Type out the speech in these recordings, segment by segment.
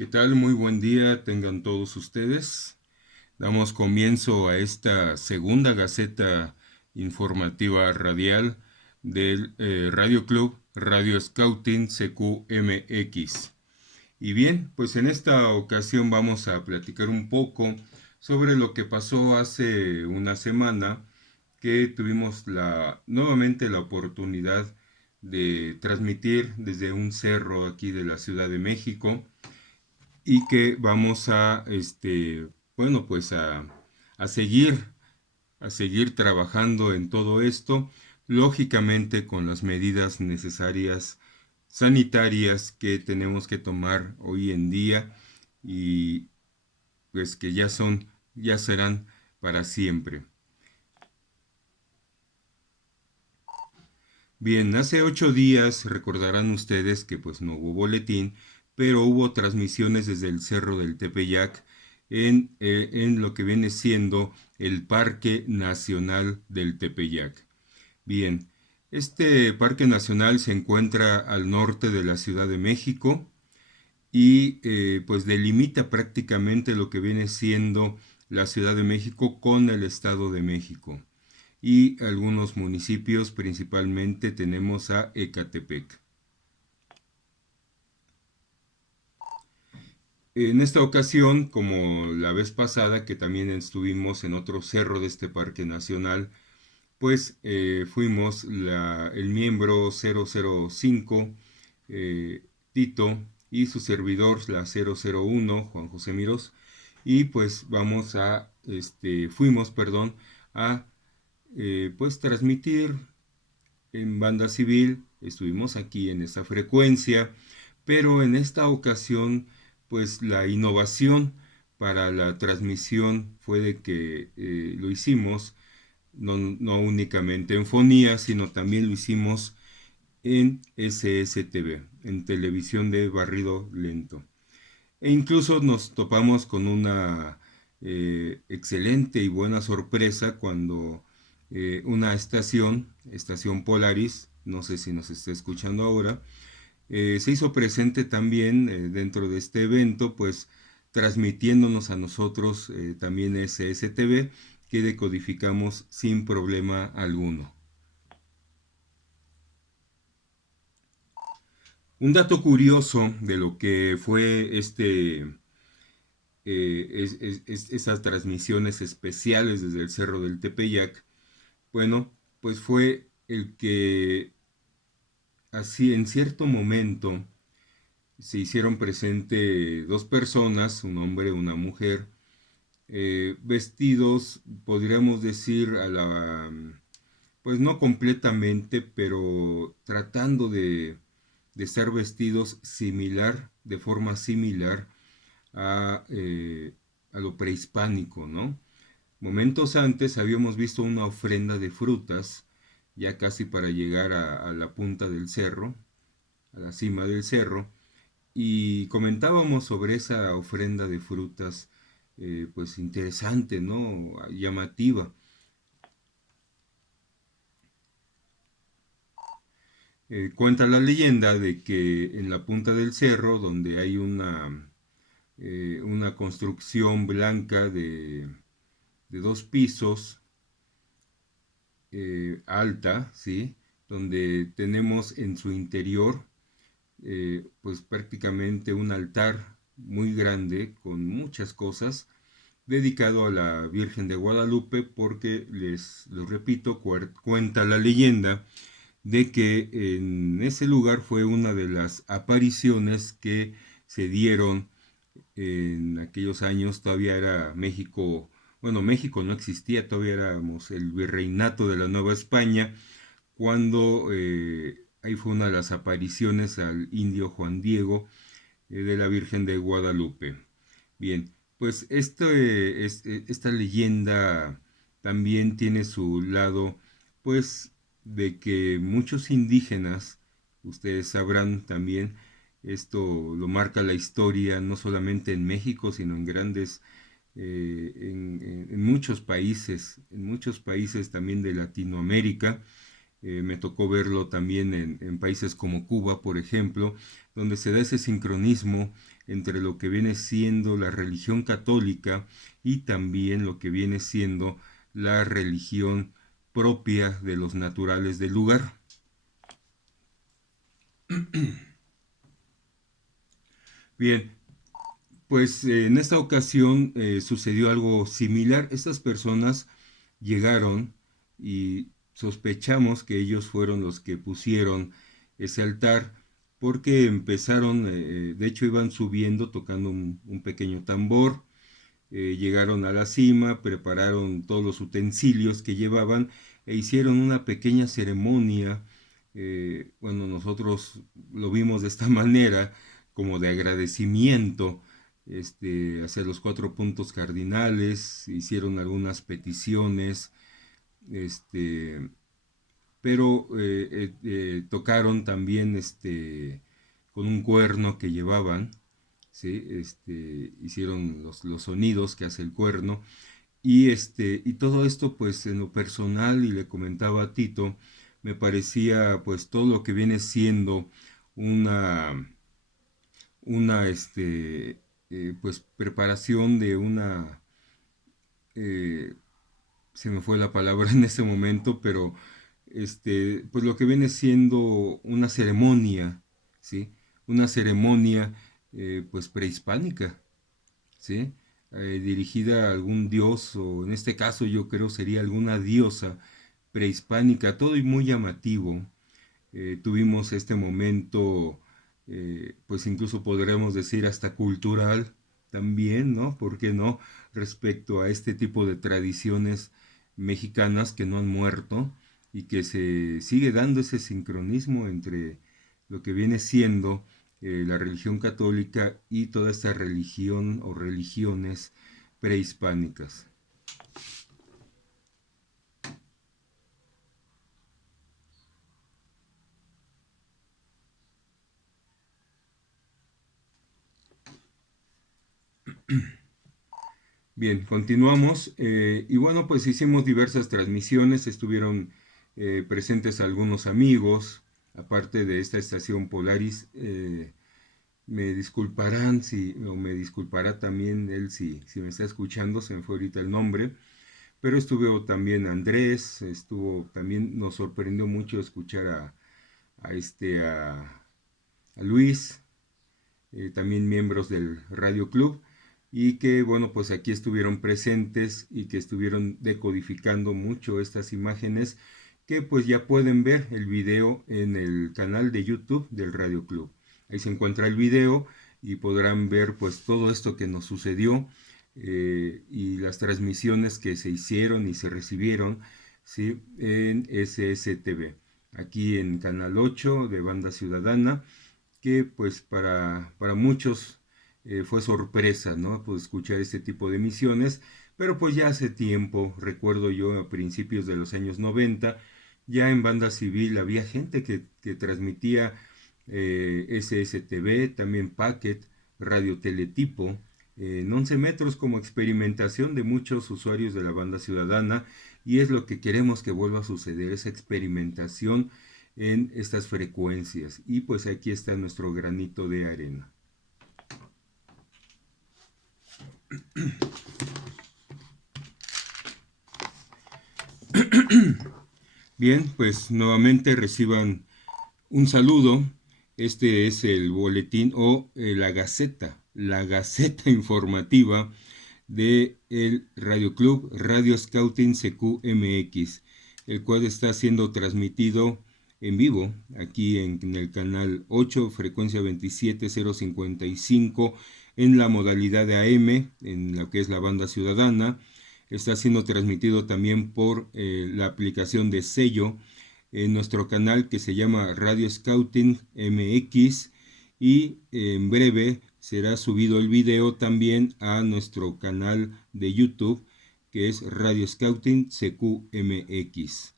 ¿Qué tal? Muy buen día tengan todos ustedes. Damos comienzo a esta segunda gaceta informativa radial del Radio Club Radio Scouting CQMX. Y bien, pues en esta ocasión vamos a platicar un poco sobre lo que pasó hace una semana que tuvimos nuevamente la oportunidad de transmitir desde un cerro aquí de la Ciudad de México y que vamos a, bueno, pues a seguir, a seguir trabajando en todo esto, lógicamente con las medidas necesarias sanitarias que tenemos que tomar hoy en día y pues que ya serán para siempre. Bien, hace 8 días recordarán ustedes que pues no hubo boletín, pero hubo transmisiones desde el Cerro del Tepeyac en lo que viene siendo el Parque Nacional del Tepeyac. Bien, este Parque Nacional se encuentra al norte de la Ciudad de México y pues delimita prácticamente lo que viene siendo la Ciudad de México con el Estado de México y algunos municipios, principalmente tenemos a Ecatepec. En esta ocasión, como la vez pasada, que también estuvimos en otro cerro de este parque nacional, pues fuimos el miembro 005, Tito, y su servidor, la 001, Juan José Miros, y pues fuimos, perdón, a pues transmitir en banda civil, estuvimos aquí en esta frecuencia, pero en esta ocasión, pues la innovación para la transmisión fue de que lo hicimos no únicamente en fonía, sino también lo hicimos en SSTV, en televisión de barrido lento. E incluso nos topamos con una excelente y buena sorpresa cuando una estación Polaris, no sé si nos está escuchando ahora, se hizo presente también dentro de este evento, pues transmitiéndonos a nosotros también SSTV, que decodificamos sin problema alguno. Un dato curioso de lo que fue esas transmisiones especiales desde el Cerro del Tepeyac, bueno, pues fue el que así en cierto momento se hicieron presente dos personas, un hombre y una mujer, vestidos, podríamos decir, pues no completamente, pero tratando de estar vestidos de forma similar a lo prehispánico, ¿no? Momentos antes habíamos visto una ofrenda de frutas, ya casi para llegar a la punta del cerro, a la cima del cerro, y comentábamos sobre esa ofrenda de frutas, pues interesante, ¿no? Llamativa. Cuenta la leyenda de que en la punta del cerro, donde hay una construcción blanca de 2 pisos, alta, ¿sí? Donde tenemos en su interior, pues prácticamente un altar muy grande con muchas cosas dedicado a la Virgen de Guadalupe porque les repito, cuenta la leyenda de que en ese lugar fue una de las apariciones que se dieron en aquellos años. Todavía era México, bueno, México no existía, todavía éramos el virreinato de la Nueva España, cuando ahí fue una de las apariciones al indio Juan Diego de la Virgen de Guadalupe. Bien, pues esta leyenda también tiene su lado, pues, de que muchos indígenas, ustedes sabrán también, esto lo marca la historia, no solamente en México, sino en en muchos países también de Latinoamérica, Me tocó verlo también en países como Cuba, por ejemplo, donde se da ese sincronismo entre lo que viene siendo la religión católica y también lo que viene siendo la religión propia de los naturales del lugar. Bien, pues en esta ocasión sucedió algo similar. Estas personas llegaron y sospechamos que ellos fueron los que pusieron ese altar porque empezaron, de hecho iban subiendo tocando un pequeño tambor, llegaron a la cima, prepararon todos los utensilios que llevaban e hicieron una pequeña ceremonia. Bueno, nosotros lo vimos de esta manera, como de agradecimiento hacia los 4 puntos cardinales, hicieron algunas peticiones, este, pero tocaron también con un cuerno que llevaban, ¿sí? Hicieron los sonidos que hace el cuerno y todo esto pues en lo personal, y le comentaba a Tito, me parecía pues todo lo que viene siendo una pues preparación de una eh, se me fue la palabra en ese momento, pero pues lo que viene siendo una ceremonia, ¿sí? Una ceremonia pues prehispánica, ¿sí? Dirigida a algún dios, o en este caso yo creo sería alguna diosa prehispánica, todo y muy llamativo. Tuvimos este momento, pues incluso podríamos decir hasta cultural también, ¿no? ¿Por qué no? Respecto a este tipo de tradiciones mexicanas que no han muerto y que se sigue dando ese sincronismo entre lo que viene siendo la religión católica y toda esta religión o religiones prehispánicas. Bien, continuamos. Y bueno, pues hicimos diversas transmisiones, estuvieron presentes algunos amigos, aparte de esta estación Polaris. Me disculparán si, o me disculpará también él si me está escuchando, se me fue ahorita el nombre, pero estuvo también Andrés, estuvo también, nos sorprendió mucho escuchar a, este, a Luis, también miembros del Radio Club, y que bueno, pues aquí estuvieron presentes y que estuvieron decodificando mucho estas imágenes que pues ya pueden ver el video en el canal de YouTube del Radio Club. Ahí se encuentra el video y podrán ver pues todo esto que nos sucedió y las transmisiones que se hicieron y se recibieron, ¿sí? En SSTV, aquí en Canal 8 de Banda Ciudadana, que pues para muchos fue sorpresa, ¿no? Pues escuchar este tipo de emisiones, pero pues ya hace tiempo, recuerdo yo a principios de los años 90, ya en Banda Civil había gente que transmitía SSTV, también Packet, Radio Teletipo, en 11 metros como experimentación de muchos usuarios de la Banda Ciudadana, y es lo que queremos que vuelva a suceder, esa experimentación en estas frecuencias. Y pues aquí está nuestro granito de arena. Bien, pues nuevamente reciban un saludo. Este es el boletín o la gaceta informativa de el Radio Club Radio Scouting CQMX, el cual está siendo transmitido en vivo aquí en el canal 8, frecuencia 27055, en la modalidad de AM, en lo que es la banda ciudadana. Está siendo transmitido también por la aplicación de Sello en nuestro canal que se llama Radio Scouting MX, y en breve será subido el video también a nuestro canal de YouTube que es Radio Scouting CQMX.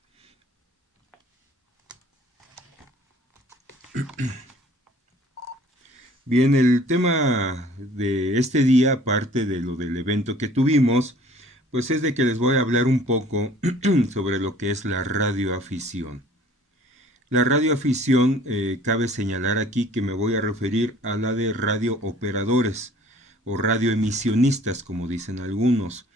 Bien, el tema de este día, aparte de lo del evento que tuvimos, pues es de que les voy a hablar un poco sobre lo que es la radioafición. La radioafición, cabe señalar aquí que me voy a referir a la de radiooperadores o radioemisionistas, como dicen algunos.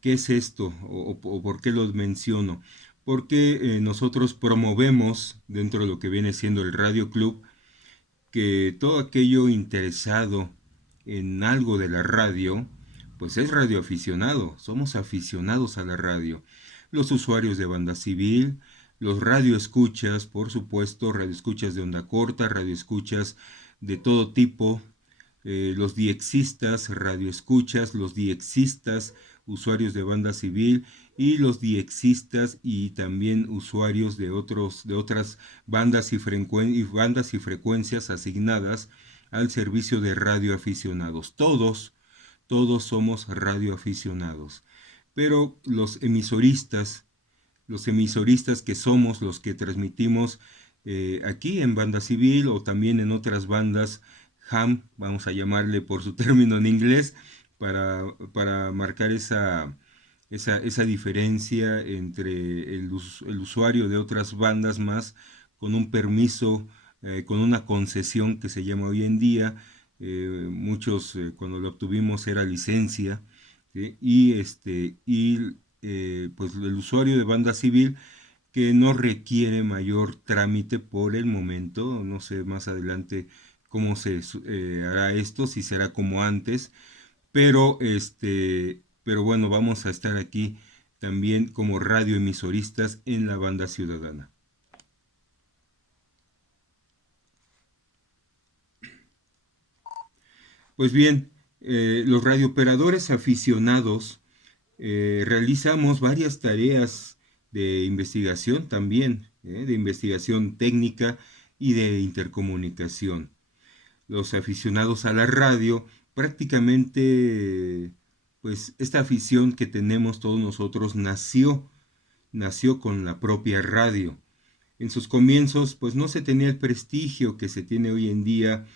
¿Qué es esto o por qué los menciono? Porque nosotros promovemos dentro de lo que viene siendo el Radio Club que todo aquello interesado en algo de la radio, pues es radioaficionado, somos aficionados a la radio. Los usuarios de banda civil, los radioescuchas, por supuesto, radioescuchas de onda corta, radioescuchas de todo tipo, los diexistas, radioescuchas, los diexistas, usuarios de banda civil y los diexistas y también usuarios de otras bandas y frecuencias asignadas al servicio de radioaficionados. Todos somos radioaficionados. Pero los emisoristas que somos los que transmitimos aquí en banda civil o también en otras bandas ham, vamos a llamarle por su término en inglés, para marcar esa diferencia entre el usuario de otras bandas más con un permiso, con una concesión que se llama hoy en día. Muchos cuando lo obtuvimos era licencia, ¿sí? Y pues el usuario de banda civil que no requiere mayor trámite por el momento. No sé más adelante cómo se hará esto, si será como antes, pero bueno, vamos a estar aquí también como radioemisoristas en la banda ciudadana. Pues bien, los radiooperadores aficionados realizamos varias tareas de investigación también, de investigación técnica y de intercomunicación. Los aficionados a la radio, prácticamente, pues esta afición que tenemos todos nosotros nació con la propia radio. En sus comienzos, pues no se tenía el prestigio que se tiene hoy en día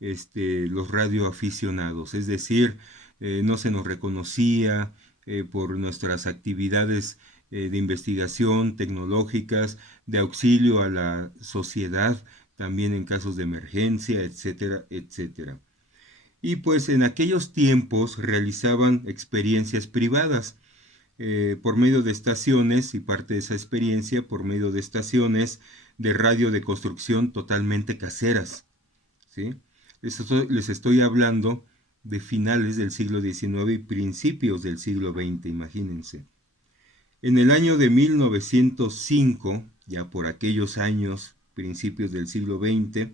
los radioaficionados, es decir, no se nos reconocía por nuestras actividades de investigación tecnológicas, de auxilio a la sociedad, también en casos de emergencia, etcétera, etcétera. Y pues en aquellos tiempos realizaban experiencias privadas por medio de estaciones y parte de esa experiencia por medio de estaciones de radio de construcción totalmente caseras, ¿sí? Les estoy hablando de finales del siglo XIX y principios del siglo XX, imagínense. En el año de 1905, ya por aquellos años, principios del siglo XX,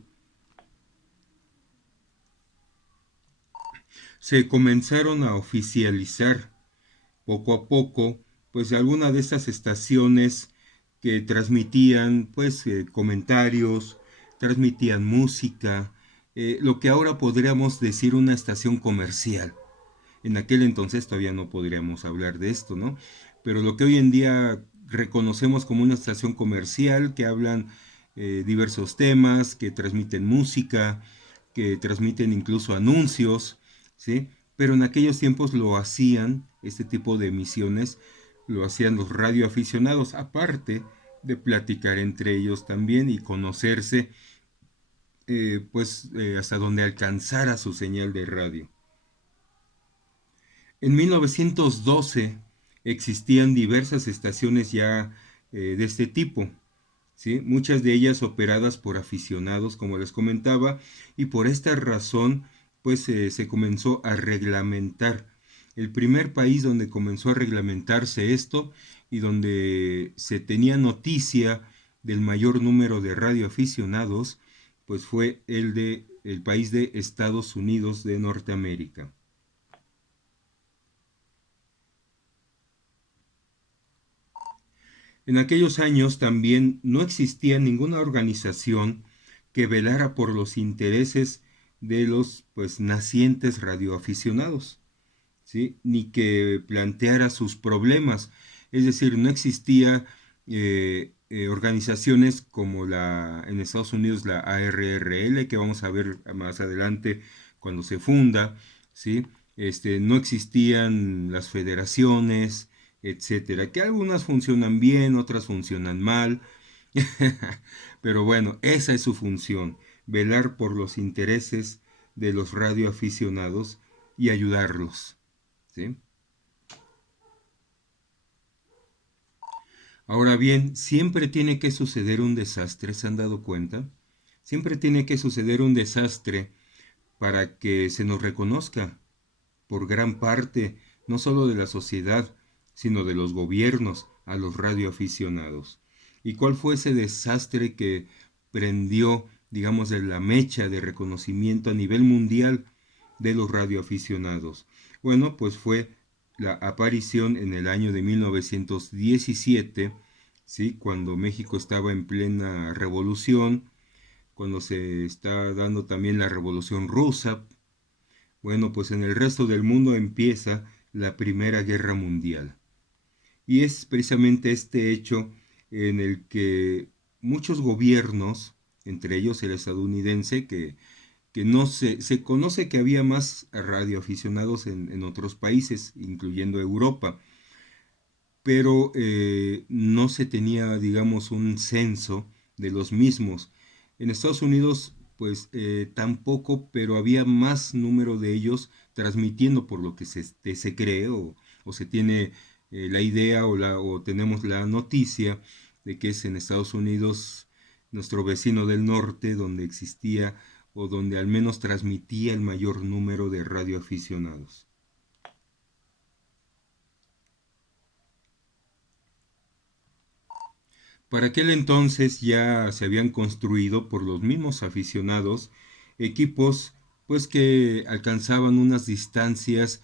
se comenzaron a oficializar poco a poco, pues algunas de estas estaciones que transmitían, pues, comentarios, transmitían música, lo que ahora podríamos decir una estación comercial. En aquel entonces todavía no podríamos hablar de esto, ¿no? Pero lo que hoy en día reconocemos como una estación comercial que hablan diversos temas, que transmiten música, que transmiten incluso anuncios, ¿sí? Pero en aquellos tiempos lo hacían, este tipo de emisiones, lo hacían los radioaficionados, aparte de platicar entre ellos también y conocerse, hasta donde alcanzara su señal de radio. En 1912 existían diversas estaciones ya de este tipo, ¿sí? Muchas de ellas operadas por aficionados, como les comentaba, y por esta razón pues se comenzó a reglamentar. El primer país donde comenzó a reglamentarse esto y donde se tenía noticia del mayor número de radioaficionados, pues fue el país de Estados Unidos de Norteamérica. En aquellos años también no existía ninguna organización que velara por los intereses de los pues nacientes radioaficionados, ¿sí? Ni que planteara sus problemas. Es decir, no existía organizaciones como en Estados Unidos la ARRL, que vamos a ver más adelante cuando se funda, ¿sí? No existían las federaciones, etcétera, que algunas funcionan bien, otras funcionan mal, Pero bueno, esa es su función, velar por los intereses de los radioaficionados y ayudarlos, ¿sí? Ahora bien, siempre tiene que suceder un desastre, ¿se han dado cuenta? Siempre tiene que suceder un desastre para que se nos reconozca por gran parte, no solo de la sociedad, sino de los gobiernos, a los radioaficionados. ¿Y cuál fue ese desastre que prendió, digamos, de la mecha de reconocimiento a nivel mundial de los radioaficionados? Bueno, pues fue la aparición en el año de 1917, ¿sí? Cuando México estaba en plena revolución, cuando se está dando también la revolución rusa. Bueno, pues en el resto del mundo empieza la Primera Guerra Mundial. Y es precisamente este hecho en el que muchos gobiernos, entre ellos el estadounidense, que no se conoce que había más radioaficionados en otros países, incluyendo Europa, pero no se tenía, digamos, un censo de los mismos. En Estados Unidos, pues tampoco, pero había más número de ellos transmitiendo por lo que se cree o se tiene la idea o tenemos la noticia de que es en Estados Unidos, nuestro vecino del norte, donde existía o donde al menos transmitía el mayor número de radioaficionados. Para aquel entonces ya se habían construido por los mismos aficionados equipos pues que alcanzaban unas distancias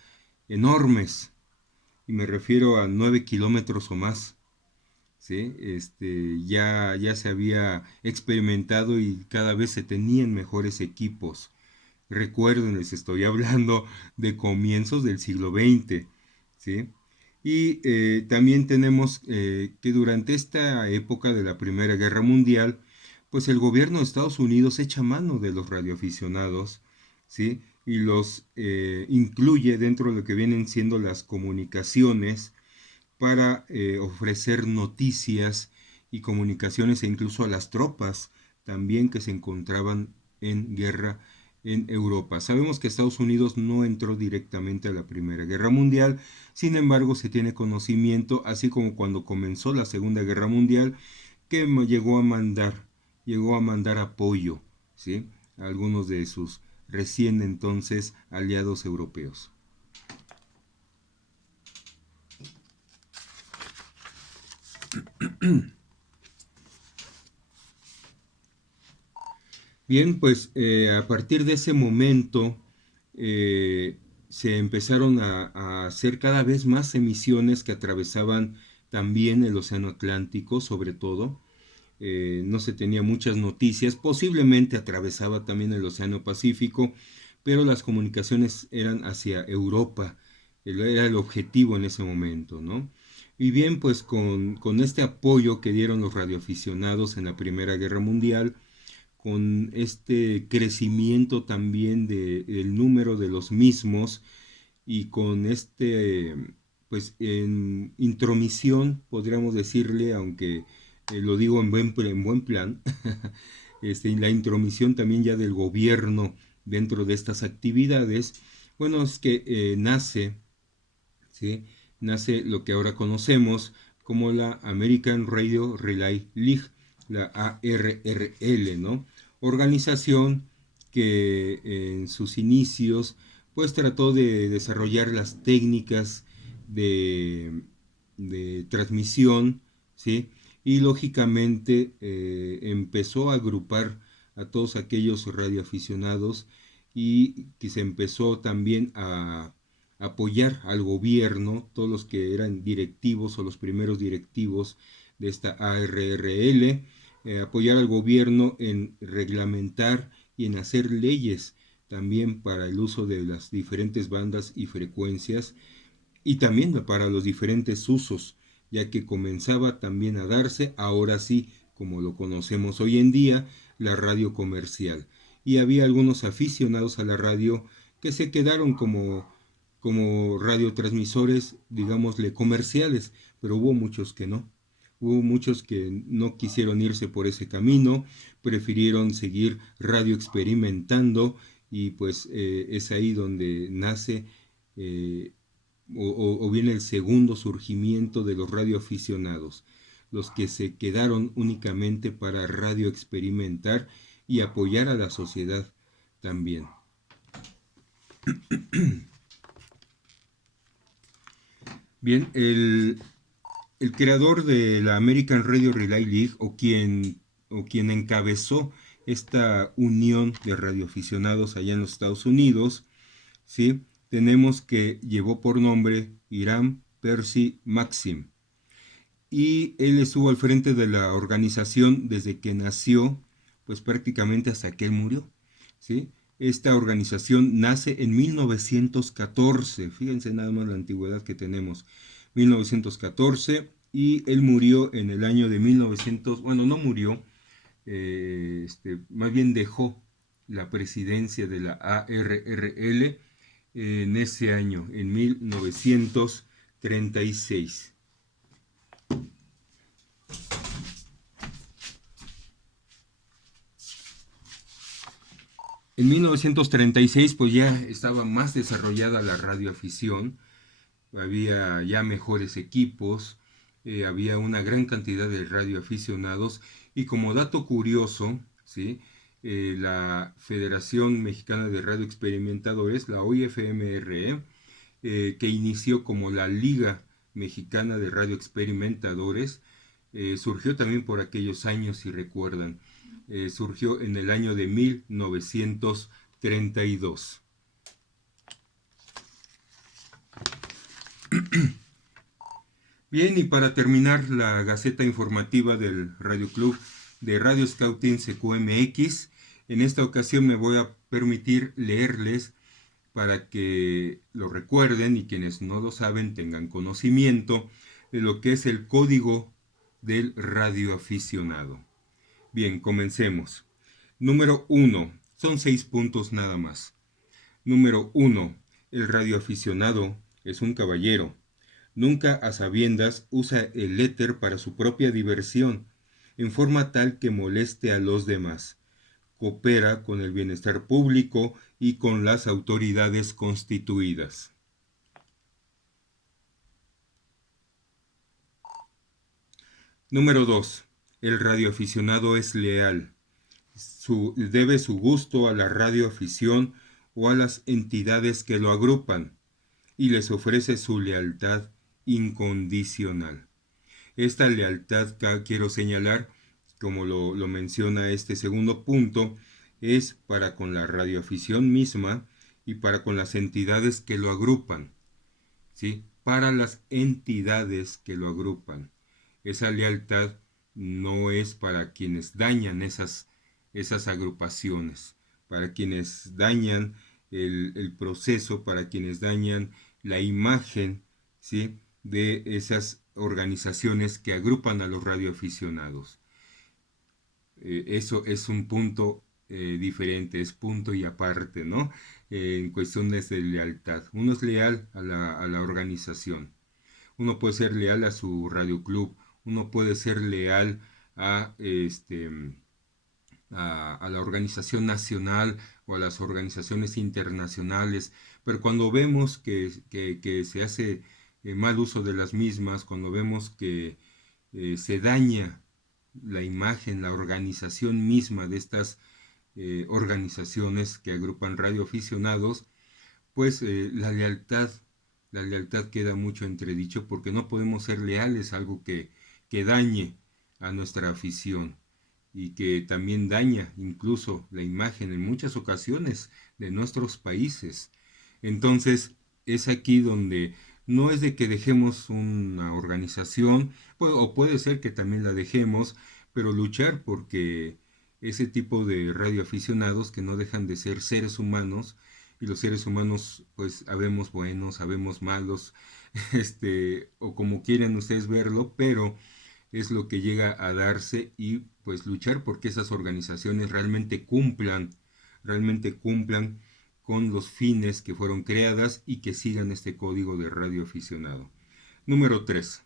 enormes, y me refiero a 9 kilómetros o más. ¿Sí? Ya se había experimentado y cada vez se tenían mejores equipos. Recuerden, les estoy hablando de comienzos del siglo XX, ¿sí? Y también tenemos que durante esta época de la Primera Guerra Mundial, pues el gobierno de Estados Unidos echa mano de los radioaficionados, ¿sí? Y los incluye dentro de lo que vienen siendo las comunicaciones para ofrecer noticias y comunicaciones e incluso a las tropas también que se encontraban en guerra en Europa. Sabemos que Estados Unidos no entró directamente a la Primera Guerra Mundial, sin embargo se tiene conocimiento, así como cuando comenzó la Segunda Guerra Mundial, que llegó a mandar apoyo, ¿sí? A algunos de sus recién entonces aliados europeos. Bien, pues a partir de ese momento eh, se empezaron a hacer cada vez más emisiones que atravesaban también el Océano Atlántico, sobre todo. No se tenía muchas noticias, posiblemente atravesaba también el Océano Pacífico, pero las comunicaciones eran hacia Europa, era el objetivo en ese momento, ¿no? Y bien, pues con este apoyo que dieron los radioaficionados en la Primera Guerra Mundial, con este crecimiento también del número de los mismos y con pues en intromisión, podríamos decirle, aunque lo digo en buen plan, la intromisión también ya del gobierno dentro de estas actividades, bueno, es que ¿sí? Nace lo que ahora conocemos como la American Radio Relay League, la ARRL, ¿no? Organización que en sus inicios pues trató de desarrollar las técnicas de, de transmisión, ¿sí? Y lógicamente empezó a agrupar a todos aquellos radioaficionados y que se empezó también a apoyar al gobierno, todos los que eran directivos o los primeros directivos de esta ARRL, apoyar al gobierno en reglamentar y en hacer leyes también para el uso de las diferentes bandas y frecuencias y también para los diferentes usos, ya que comenzaba también a darse, ahora sí, como lo conocemos hoy en día, la radio comercial. Y había algunos aficionados a la radio que se quedaron como radiotransmisores, digámosle, comerciales, pero hubo muchos que no. Hubo muchos que no quisieron irse por ese camino, prefirieron seguir radio experimentando y pues es ahí donde nace o viene el segundo surgimiento de los radioaficionados, los que se quedaron únicamente para radio experimentar y apoyar a la sociedad también. Bien, el creador de la American Radio Relay League o quien encabezó esta unión de radioaficionados allá en los Estados Unidos, ¿sí? Tenemos que llevó por nombre Hiram Percy Maxim. Y él estuvo al frente de la organización desde que nació, pues prácticamente hasta que él murió, ¿sí? Esta organización nace en 1914, fíjense nada más la antigüedad que tenemos, 1914, y él murió en el año de 1900, bueno, no murió, más bien dejó la presidencia de la ARRL en ese año, en 1936. En 1936 pues ya estaba más desarrollada la radioafición, había ya mejores equipos, había una gran cantidad de radioaficionados y como dato curioso, ¿sí? La Federación Mexicana de Radioexperimentadores, la OIFMRE, que inició como la Liga Mexicana de Radioexperimentadores, surgió también por aquellos años, si recuerdan. Surgió en el año de 1932. Bien, y para terminar la gaceta informativa del Radio Club de Radio Scouting CQMX, en esta ocasión me voy a permitir leerles para que lo recuerden y quienes no lo saben tengan conocimiento de lo que es el código del radioaficionado. Bien, comencemos. Número 1. Son 6 puntos nada más. Número 1. El radioaficionado es un caballero. Nunca a sabiendas usa el éter para su propia diversión, en forma tal que moleste a los demás. Coopera con el bienestar público y con las autoridades constituidas. Número 2. El radioaficionado es leal. Debe su gusto a la radioafición o a las entidades que lo agrupan y les ofrece su lealtad incondicional. Esta lealtad que quiero señalar, como lo menciona este segundo punto, es para con la radioafición misma y para con las entidades que lo agrupan, ¿sí? Para las entidades que lo agrupan. Esa lealtad no es para quienes dañan esas agrupaciones, para quienes dañan el proceso, para quienes dañan la imagen, ¿sí? De esas organizaciones que agrupan a los radioaficionados. Eso es un punto diferente, es punto y aparte, ¿no? En cuestiones de lealtad. Uno es leal a la organización. Uno puede ser leal a su radioclub. Uno puede ser leal a la organización nacional o a las organizaciones internacionales, pero cuando vemos que se hace mal uso de las mismas, cuando vemos que se daña la imagen, la organización misma de estas organizaciones que agrupan radioaficionados, pues la lealtad queda mucho entredicho porque no podemos ser leales a algo que dañe a nuestra afición y que también daña incluso la imagen en muchas ocasiones de nuestros países. Entonces es aquí donde no es de que dejemos una organización, o puede ser que también la dejemos, pero luchar porque ese tipo de radioaficionados que no dejan de ser seres humanos, y los seres humanos pues habemos buenos, habemos malos, o como quieran ustedes verlo, pero es lo que llega a darse y pues luchar porque esas organizaciones realmente cumplan con los fines que fueron creadas y que sigan este código de radioaficionado. Número 3.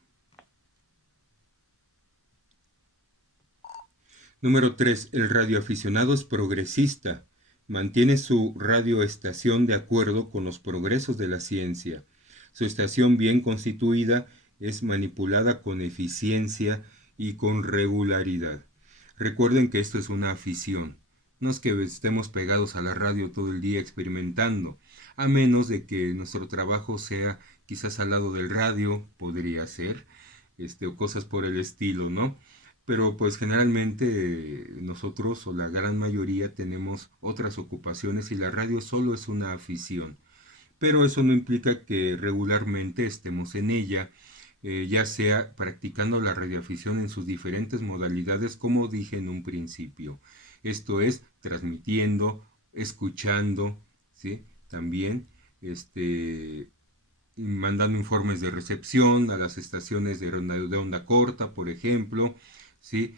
Número 3. El radioaficionado es progresista. Mantiene su radioestación de acuerdo con los progresos de la ciencia. Su estación bien constituida es manipulada con eficiencia y con regularidad. Recuerden que esto es una afición. No es que estemos pegados a la radio todo el día experimentando, a menos de que nuestro trabajo sea quizás al lado del radio, podría ser, o cosas por el estilo, ¿no? Pero pues generalmente nosotros o la gran mayoría tenemos otras ocupaciones y la radio solo es una afición. Pero eso no implica que regularmente estemos en ella, ya sea practicando la radioafición en sus diferentes modalidades, como dije en un principio. Esto es transmitiendo, escuchando, ¿sí? También mandando informes de recepción a las estaciones de onda corta, por ejemplo, ¿sí?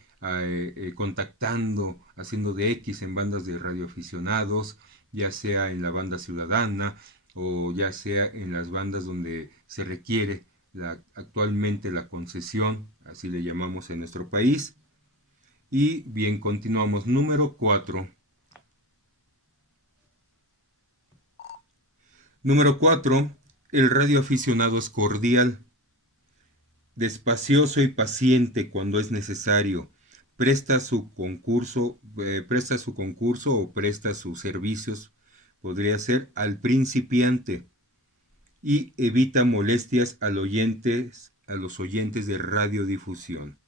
Contactando, haciendo de X en bandas de radioaficionados, ya sea en la banda ciudadana o ya sea en las bandas donde se requiere actualmente la concesión, así le llamamos en nuestro país. Y bien, continuamos. Número 4. Número 4. El radioaficionado es cordial, despacioso y paciente cuando es necesario. Presta su concurso o presta sus servicios, podría ser, al principiante, y evita molestias a los oyentes de radiodifusión.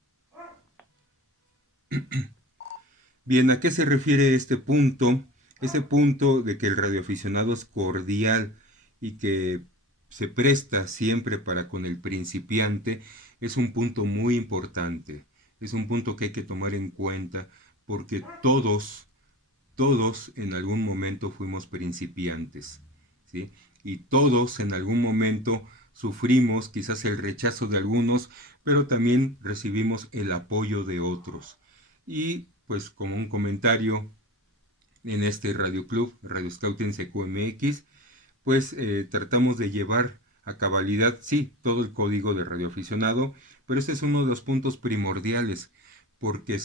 Bien, ¿a qué se refiere este punto? Este punto de que el radioaficionado es cordial y que se presta siempre para con el principiante es un punto muy importante. Es un punto que hay que tomar en cuenta porque todos en algún momento fuimos principiantes, ¿sí? Y todos en algún momento sufrimos quizás el rechazo de algunos, pero también recibimos el apoyo de otros. Y pues como un comentario en este Radio Club, Radio Scouting CQMX, pues tratamos de llevar a cabalidad, sí, todo el código de radioaficionado, pero este es uno de los puntos primordiales, porque